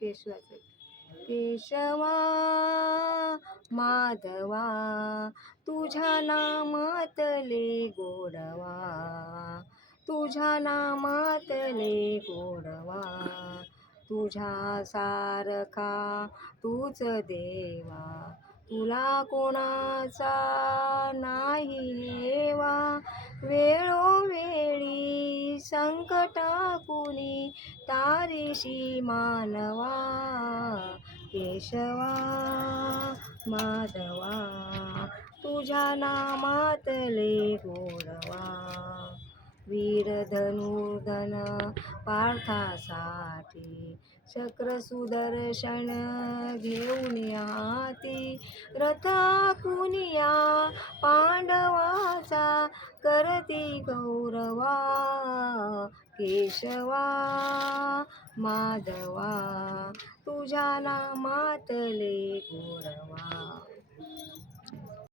केशवाचं. केशवा माधवा तुझ्या नामातले गोडवा, तुझ्या नामातले गोडवा, तुझ्या सारखा तूच देवा, तुला कोणाचा नाही हेवा. वेळोवेळी संकटाकुनी तारीशी मानवा, केशवा माधवा तुझ्या नामातले गोडवा. वीर धनुर्धन पार्थासाठी चक्र सुदर्शन घेऊन हाती, रथाकुनिया पांडवाचा करती गौरवा, केशवा माधवा तुझ्या नामातले गोडवा.